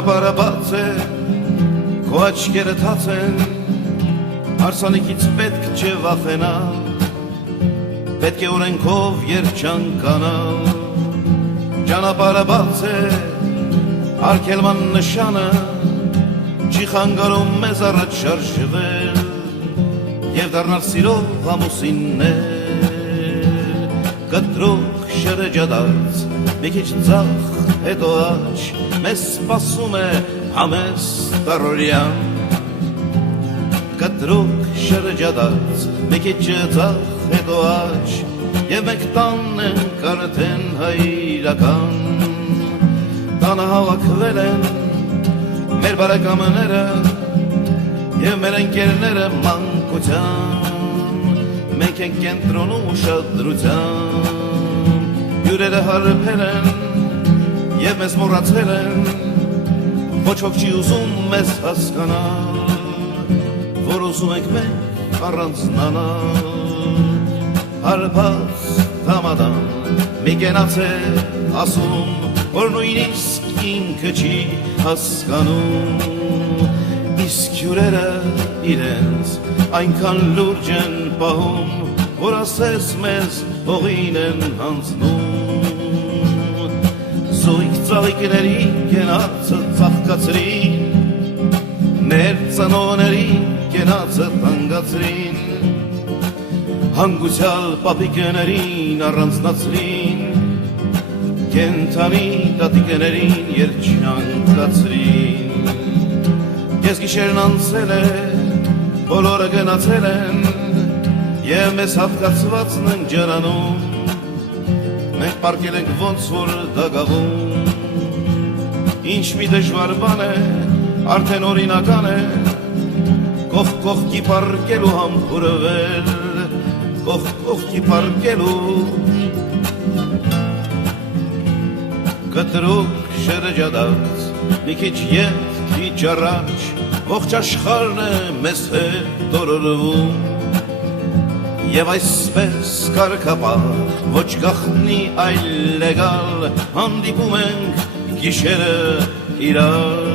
ճանապարհը բաց է, քո աչքերը թաց են, հարսանիքից պետք չէ վախենալ, պետք է օրենքով երջանկանալ, ճանապարհը բաց է, արգելման նշանը չի խանգարում մեզ առաջ շարժվել եւ դառնալ սիրով ամուսիններ, կտրուկ շրջադարձ, մի քիչ ձախ, հետո աջ, մեզ սպասում է համեստ առօրյան, կտրուկ շրջադարձ, մի քիչ ձախ, հետո աջ, եւ մենք տանն ենք արդեն հայրական, տանը հավաքվել են մեր բարեկամները եւ մեր ընկերները մանկության, մենք ենք կենտրոնում ուշադրության, հյուրերը հարբել են եւ մեզ մոռացել են, ոչ ոք չի ուզում մեզ հասկանալ, որ ուզում ենք մենք առանձնանալ, հարբած դամադամ մի կենաց է ասում, որ նույնիսկ ինքը չի հասկանում, իսկ հյուրերը իրենց այնքան լուրջ են պահում, որ ասես մեզ հողին են հանձնում, զույգ ծաղիկների կենացը ծաղկացրին, մեր ծնողների կենացը տանգացրին, հանգուցյալ պապիկներին առանձնացրին, կենթանի տատիկներին երջանկացրին, կես գիշերն անցել է, բոլորը գնացել են, եւ մեզ հատկացվածն են ջրանում, մենք պարկել ենք ոնց որ դագաղում, ինչ մի դժվար բան է, արդեն օրինական է, կողքի պարկելու համբուրվել, կողքի պարկելու, կտրուկ շրջադարձ, մի քիչ ետ, քիչ առաջ, ողջ աշխարհն է մեզ հետ օրորվում, եւ այսպես կարգապահ, ոչ գաղտնի, այլ լեգալ, հանդիպում ենք գիշերը իրար,